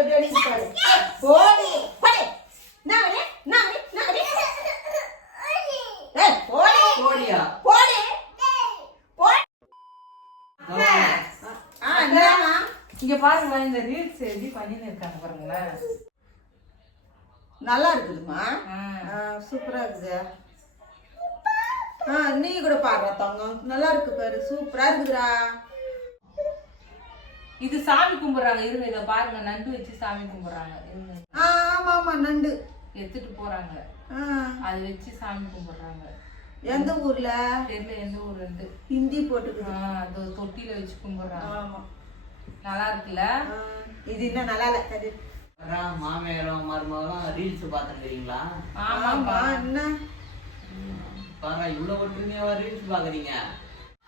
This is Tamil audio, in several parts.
எப்படி அடிக்குது பாரு போடி போடி. நான் நான் நான் ஏய் போடி கோழியா போடி. போடி. ஆ என்னம்மா இங்க பாருங்க இந்த ரீல்ஸ் எப்படி பண்ணின்னு இருக்காங்க பாருங்களேன். நல்லா இருக்குதுமா. சூப்பரா இருக்குது. ஆ நீ கூட பாடுற தங்கம். நல்லா இருக்கு பாரு. சூப்பரா இருக்குதுடா. இது சாமி கும்பிடுறாங்க. இருங்க இத பாருங்க. நண்டு வச்சு சாமி கும்பிடுறாங்க. ஆமா ஆமா நண்டு. எடுத்துட்டு போறாங்க. ஆ. அதை வச்சு சாமி கும்பிடுறாங்க. எந்த ஊர்ல? தெரியல எந்த ஊர் ரெண்டு ஹிந்தி போட்டுக்குது. அது தொட்டில வச்சு கும்பிடுறாங்க. ஆமா. நல்லா இருக்குல்ல? இது இன்னும் நல்லா இல்ல மாமியாரும் மருமகளும் ரீல்ஸ் பார்த்துருக்கீங்களா ஆமாப்பா. ஆமா என்ன? பாரு இவ்வளவு ஒற்றுமையாவா ரீல்ஸ் பாக்குறீங்க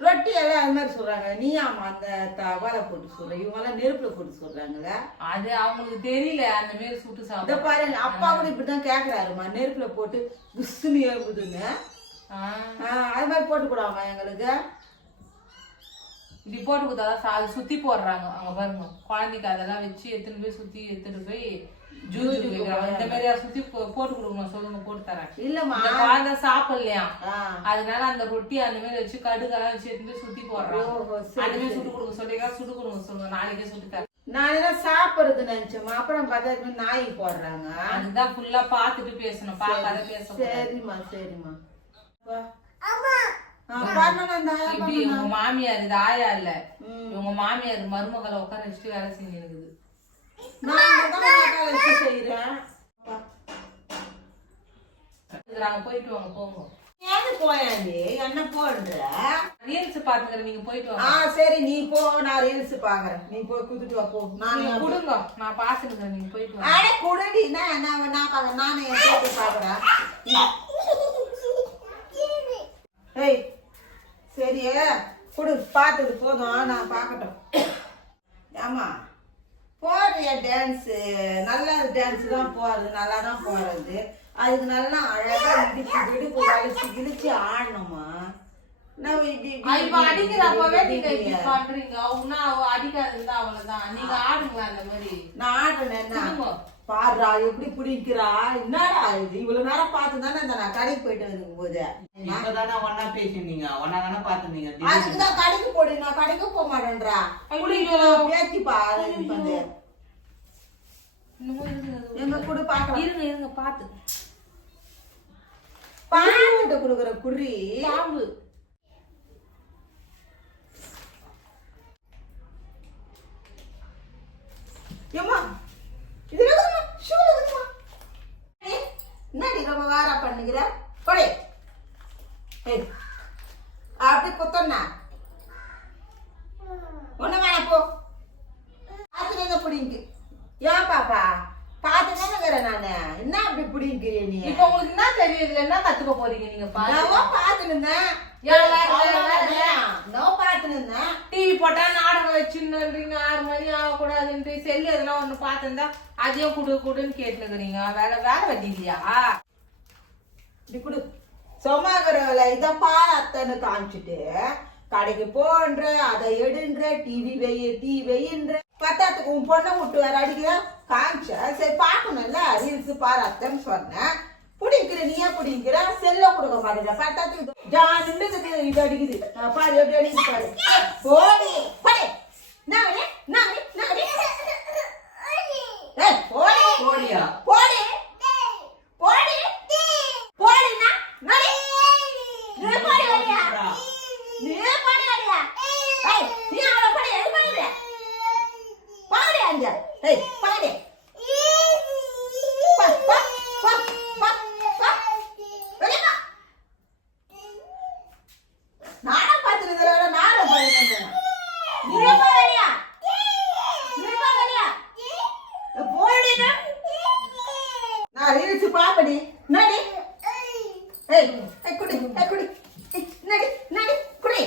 ரொட்டி எல்லாம் அது மாதிரி சொல்றாங்க. நீ ஆமா அந்த தவாலை போட்டு சொல்ற. இவங்க எல்லாம் நெருப்புல போட்டு சொல்றாங்கல்ல அது அவங்களுக்கு தெரியல. அந்த மாதிரி சுட்டு சாப்பிட பாருங்க. அப்பா கூட இப்படிதான் கேக்குறாருமா நெருப்புல போட்டு புஷ்னு ஏகுதுன்னு அது மாதிரி போட்டு கூடாமா எங்களுக்கு. இப்படி போட்டு கொடுத்தாதான் அது சுத்தி போடுறாங்க. அங்க பாருங்க. குழந்தைக்கு அதெல்லாம் வச்சு எடுத்துட்டு போய் சுத்தி எடுத்துட்டு போய் இந்த மாதிரி சுத்தி போட்டு கொடுக்கணும் சொல்லுங்க போட்டு தரேன். இல்லம்மா. குழந்தை சாப்பிடலையா. அதனால அந்த ரொட்டி அந்த மாதிரி வச்சு கடுகெல்லாம் வச்சு எடுத்து சுத்தி சரி, அந்த மாதிரி சுட்டு கொடுக்க சுட்டு கொடுங்க சொல்லுங்க நாளைக்கே சுட்டு தரேன். நான் என்ன சாப்பிடுறது நினைச்சோமா அப்புறம் பார்த்தா நாய் போடுறாங்க. அதுதான் ஃபுல்லா பாத்துட்டு பேசணும் பார்க்காத பேச சரிம்மா சரிம்மா. மாமியார் இது ஆயா இல்ல. இவங்க மாமியார் மருமகளை உட்கார வச்சுட்டு வேலை செஞ்சு நான் வச்சு. நாங்க போயிட்டு வாங்க போங்க. ஏது போயாண்டி? என்ன போடுற? ரீல்ஸ் பாத்துக்கிறேன் நீங்க போயிட்டு ஆ வாங்க சரி நீ போ நான் ரீல்ஸ் பாக்குறேன். நீ போய் குடுத்துட்டு வா போ. நான் கொடுங்க நான் பாத்துக்கிறேன் நீங்க போயிட்டு வாங்க. அட குடுடி. நான் நான் நான் பாக்குறேன். நானே பாக்குறேன் ஏய் சரி குடு. பார்த்தது போதும். நான் பார்க்கட்டும் ஆமா போடுறிய டான்ஸு நல்ல டான்ஸ் தான் போறது நல்லா தான் போறது அதுக்கு நல்லா அழகா இடிச்சு விடுப்பு வலிச்சு கிழிச்சு ஆடணுமா? அடிக்கிறப்பவே நீங்க பண்றீங்க அவனா அவ அடிக்காதுந்தா அவ்வளவுதான். நீங்க ஆடுங்க அந்த மாதிரி? நான் ஆடுறேன். பாடுறா எப்படி பிடிக்கிறா என்னடா இது? இவ்வளவு நேரம் பார்த்து தானே இந்த நான் கடைக்கு போயிட்டு இருக்கும் போது இப்பதானே ஒன்னா பேசினீங்க. ஒன்னா தானே பாத்துனீங்க அதுக்குதான் கடைக்கு போடு நான் கடைக்கு போக மாட்டேன்றா. இன்னமும் இருக்குது எங்க குடு பாக்கலாம் இருங்க இருங்க பாத்து. பாங்கிட்ட குடுக்குற குறி பாம்பு. ஏம்மா இது என்னதும்மா? ஷூ இருக்குதும்மா. ஏய், என்னடி ரொம்ப வாரா பண்ணுகிற கொடை ஏய், அப்படி குத்தண்ணா ஒண்ணு வேணாம் போ பார்த்து என்ன பிடிங்க ஏன் பாப்பா பார்த்து தானே நானு என்ன பிடிங்கிறிய நீ. இப்ப உங்களுக்கு என்ன தெரியும் இதுல என்ன கத்துக்க போறீங்க நீங்க பாத்து? நான் பார்த்து நின்றேன் ஏன் வேற, வேற, வேற, வேற? நான் பார்த்து நின்றேன் டிவி போட்டா நாடகம் வச்சுருந்தீங்க ஆறு மணி ஆகக்கூடாதுன்ட்டு செல்லு எதனா ஒண்ணு பார்த்திருந்தா அதையும் குடு குடுன்னு கேட்டுக்கிறீங்க வேலை வேலை இப்படி கொடு. சொமாகரல இத பாரு அத்தனை காமிச்சிட்டு கடைக்கு போன்ற அதை எடுன்ற டிவி வெய்ய டிவி வெய்யன்ற பத்தாத்துக்கு உன் பொண்ணை விட்டு வேற அடிக்கிற காமிச்ச. சரி பார்க்கணும்ல ரீல்ஸ் பாரு அத்தைன்னு சொன்னேன். பிடிக்கிற நீயே பிடிக்கிற செல்ல கொடுக்க மாட்டேங்கிற. பத்தாத்துக்கு ஜானுண்டு இது அடிக்குது. பாரு எப்படி அடிக்குது பாரு. போடி போடி. நான் நான் வரேன், நான் வரேன். ஏய், போடி கோழியா போடி போடி போடினா நடி நீ போடி வரியா நீ போடி வரியா ஏய் நீ அவள போடி எது போடி போடி அங்க ஏய் போடி பா பா பா பா பா வெளிய வா நானும் பார்த்துருந்தேன் விட நானும் பார்த்துருந்தேன் நீ போ வரியா நீ போ வரியா போடினா நான் ரீல்ஸ் பாப்படி நடி ஏய் ஏய் குடி ஏய் குடி ஏய், நடி நடி குடி ஐயோ குடி என்னத்துக்கு அடிக்கிறீங்கப்பா குடி குடி ஏய் போடி ஏய் போடினா நடி நடி நடி நடி உம்மா அடிக்கூடாதா போடடி அடி அட குத்தோடி அடி அடிக்கிறா பாடி ஏன்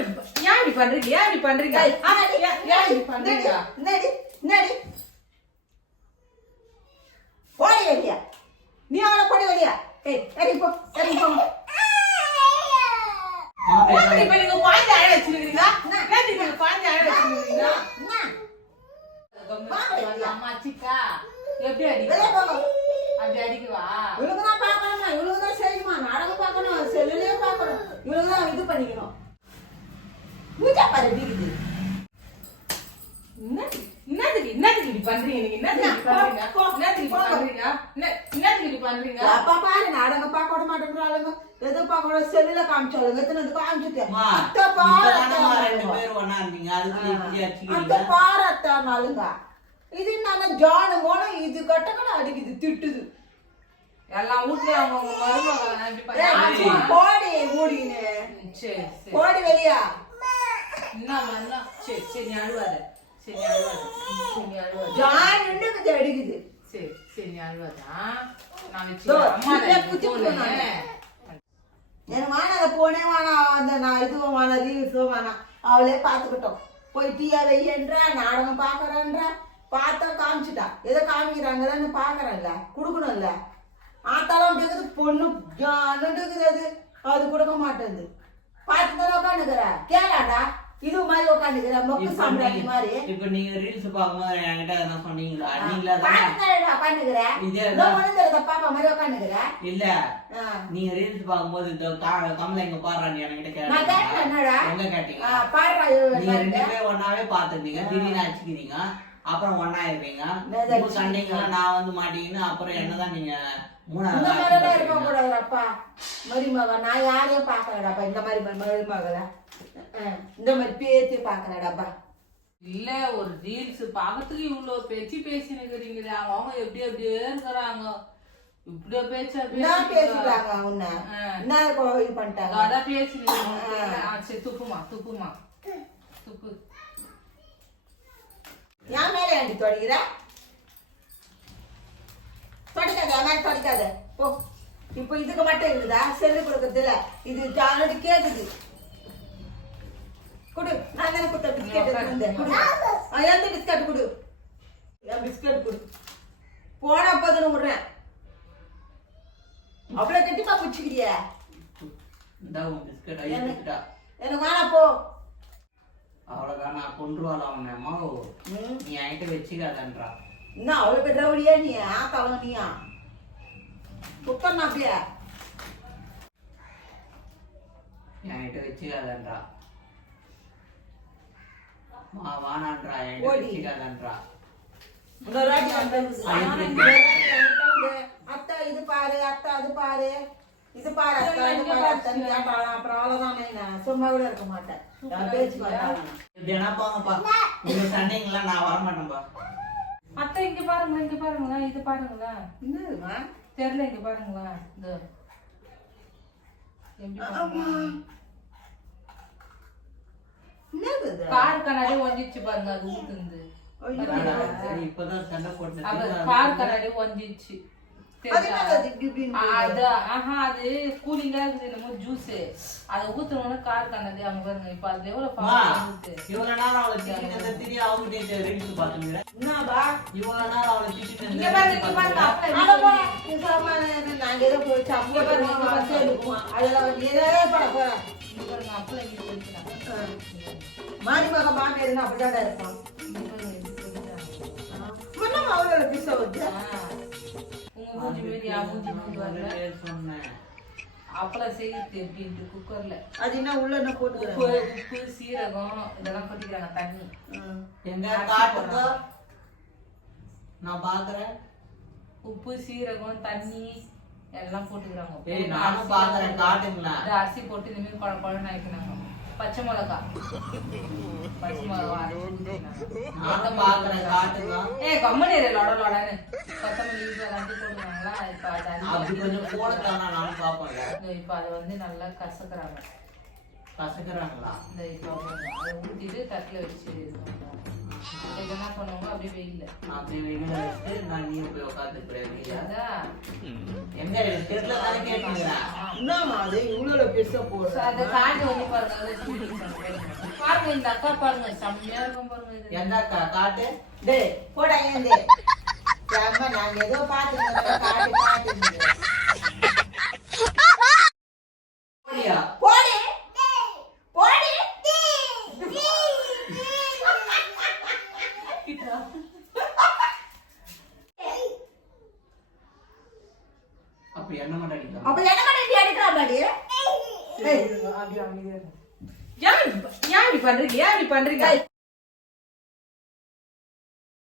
இப்ப- ஏன் இப்படி பண்றீங்க? ஏன் இப்படி பண்றீங்க? ஏன் இப்படி பண்றீங்க என்னடி? என்னடி? போடி வெளிய. நீ அவளை போடி வெளிய. ஏய், இறங்கி போ, இறங்கி போ. ஏன் இப்ப நீங்க குழந்தை அழ வச்சிருக்கீங்க ஏன் நீங்க குழந்தை அழ வச்சிருக்கீங்க என்ன? அம்மா சிக்கா எப்படி அடிக்க. அப்படி அடிக்கவா? இவளுக்குதான் பார்க்கணுமா, இவளுக்குதான் செய்யணுமா, நாடகம் பார்க்கணும், செல்லுலயே பார்க்கணும். இவளுக்குதான் இது பண்ணிக்கணும். மூஞ்சா பாரு எப்படி இருக்குது. என்ன என்னதுக்கு என்னதுக்கு இப்படி பண்றீங்க? நீங்க இப்படி பண்றீங்க? போ. பண்றீங்க? பண்றீங்க அப்பா பாரு, நாடகம் பார்க்க மாட்டேங்கிறாளுங்க. எது பார்க்க செல்லுல காமிச்சாளுங்க. எத்தனை இது காமிச்சிட்டேன். அத்தை பாரு, அத்தை ரெண்டு பாரு. ஒண்ணா இருந்தீங்க இப்படி அந்த அடிச்சுக்கிறீங்க பாரத்தானாலுங்க இது என்ன ஜானு மோன இது கட்டக்கட அடிக்குது திட்டுது எல்லா வீட்லயும் அவங்க நான் மூடின்னு சரி சரி போடி வெளியா என்ன சரி சரி அழுவாத சரி நீ அழுவாத சரி அழுவாத இது அடிக்குது சரி சரி நான் எனக்கு வேணாம் அதை போனே வேணாம் அந்த நான் இதுவும் வேணாம் ரீல்ஸும் வேணாம் அவளே பார்த்துக்கிட்டோம். போய் டீயா வெய்யன்றா நாடகம் பார்க்கறன்றா பார்த்தா காமிச்சிட்டா. எதை காமிக்கிறாங்கன்னு பார்க்கறேன்ல கொடுக்கணும்ல. ஆத்தாலும் அப்படி இருக்குது பொண்ணு அது. அது கொடுக்க மாட்டேங்குது. பார்த்து தானே உட்காந்துக்கிற கேளாடா. இது மாதிரி உட்காந்துக்கிற மொக்கு சாம்பிராணி மாதிரி. இப்ப நீங்க ரீல்ஸ் பார்க்கும்போது என்கிட்ட எதனா சொன்னீங்களா? நீங்களா தானே பார்த்துக்கிறேன் உட்காந்துக்கிற இதே இதோ ஒண்ணு தெரியாத பாப்பா மாதிரி உட்காந்துக்கிற இல்ல. நீங்க ரீல்ஸ் பார்க்கும்போது இந்த கமலை எங்க பாடுறான்னு என்கிட்ட கேட்டீங்க எங்க கேட்டீங்க? பாருடா நீங்க ரெண்டு இது பேரும் ஒன்னாவே பாத்துருந்தீங்க திடீர்னு அடிச்சுக்கிறீங்க. அப்புறம் ஒன்னா இருப்பீங்க சண்டைங்களா நான் வந்து மாட்டீங்கன்னு அப்புறம் என்னதான் நீங்க மூணாவது இருக்க கூடாதுப்பா மருமக நான் யாரையும் பாக்கலடாப்பா இந்த மாதிரி மருமகளை? இந்த மாதிரி பேத்தி பாக்கலடாப்பா இல்ல ஒரு ரீல்ஸ் பாக்கிறதுக்கு இவ்வளவு பேச்சு பேசினுக்கிறீங்களே அவங்க அவங்க எப்படி எப்படியே இருக்கிறாங்க. இப்படியோ பேச்சா பேசிட்டாங்க உன்னை. என்ன இது பண்ணிட்டாங்க. அதான் பேசினு சரி துப்புமா துப்புமா. துப்பு. என் மேல ஏண்டி தொடங்கிற தொடக்காத மேல தொடக்காத. போ. இப்போ இதுக்கு மட்டும் இருக்குதா? செல்லு கொடுக்கறதுல. இது ஜானடி கேக்குது. நான் தானே கொடுத்த பிஸ்கெட் இருந்தேன் எந்த பிஸ்கட் குடு. என் பிஸ்கட் குடு? போனா போதுன்னு விடுறேன். அவ்வளவு கட்டிப்பா ஐயா எனக்கு வேணாம் போ. அவ்வளவுதான் நான் கொண்டுருவாள் அவன் அம்மா ம். நீ என்கிட்ட வச்சுக்காதன்றா. என்ன அவ்வளவு ரவுடியா நீ? ஆத்தாலும் நீயா? குத்தம் அப்படியே என்கிட்ட வச்சுக்காதன்றா மா வானான்றா என்கிட்ட ஓடி. வச்சுக்காதன்றா இன்னொரு வாட்டி வந்து அது ஆனா எப்படி? இந்த வாட்டி என்கிட்ட வந்து, அத்தை இது பாரு அத்தை அது பாரு. இது பாரு அத்தை இது பாரு அத்தைன்னு கேட்டாளாம். அப்புறம் அவ்வளவுதான் நான் சும்மா கூட இருக்க மாட்டேன். நான் பேச்சு மாட்டேன் எப்படின்னா போங்கப்பா. உங்க சண்டைங்களா நான் வரமாட்டேன்ப்பா அத்தை இங்க பாருங்களேன் இங்க பாருங்களேன் இது பாருங்களேன். என்னதுமா தெரியல இங்க பாருங்களேன். இந்த எப்படி ஆமா. என்னது இது? கார் கண்ணாடி ஒஞ்சிச்சு பாருங்க அது ஊத்துந்து இப்பதான் சண்டை போட்டு கார் கண்ணாடி ஒஞ்சிச்சு. அது கூலிங்கா இருக்குது என்னமோ ஜூஸ் அதை ஊத்துனோட கார் அவங்க பாருங்க. இப்ப அதுல எவ்வளவு இவ்வளவு நேரம் அவளை திட்டினதை என்னப்பா? இவ்வளவு நேரம் அவளை திட்டினதை நாங்க ஏதோ. அதெல்லாம் வந்து போறேன். பாருங்க அப்படிதான் இருப்பான். பிசை. மூஞ்சி என் மூஞ்சி மூஞ்சி வரல சொன்னேன். அப்பளம் செய்யுது எப்படின்ட்டு குக்கர்ல. அது என்ன உள்ள என்ன உப்பு போட்டுக்கிறேன் உப்பு சீரகம் இதெல்லாம் கொட்டிக்கிறாங்க தண்ணி. எங்க காட்டுங்க நான் பாக்குறேன். உப்பு சீரகம் தண்ணி எல்லாம் போட்டுக்கிறாங்க. ஏய் நானும் பாக்குறேன் காட்டுங்களேன். இந்த அரிசி போட்டு இந்த மாதிரி குழ குழன்னு ஆயிக்கிறாங்க பச்சை மிளகா. பச்சை மிளகா. நானும் பாக்குறேன் காட்டுங்க. ஏய் கம்மனி லொட லொடன்னு. கொத்தமல்லி இது இப்ப அது கொஞ்சம் தானே நானும் பாப்பேங்க இந்த இப்ப அதை வந்து நல்லா கசக்குறாங்க. கசக்குறாங்களா? இந்த இப்போ அதை தட்டுல வச்சு என்ன பண்ணுவாங்க அப்படியே வெயில்ல. அப்படியே வச்சுட்டு நான் நீ போய் உட்காந்துக்கிறேன் எங்க தெருல தானே கேட்டுக்கிறேன் என்னம்மா அது? இவ்வளவு பெருசா போடுற. அந்த காட்டு வந்து பாருங்க அதை பாருங்க. இந்த அக்கா பாருங்க செம்மையா இருக்கும் பாருங்க எந்த அக்கா? காட்டு டேய் போடா ஏம்மா நாங்க ஏதோ என்ன பாடி? ஏன் இப்படி- ஏன் இப்படி பண்றீங்க? ஏன் இப்படி பண்றீங்க?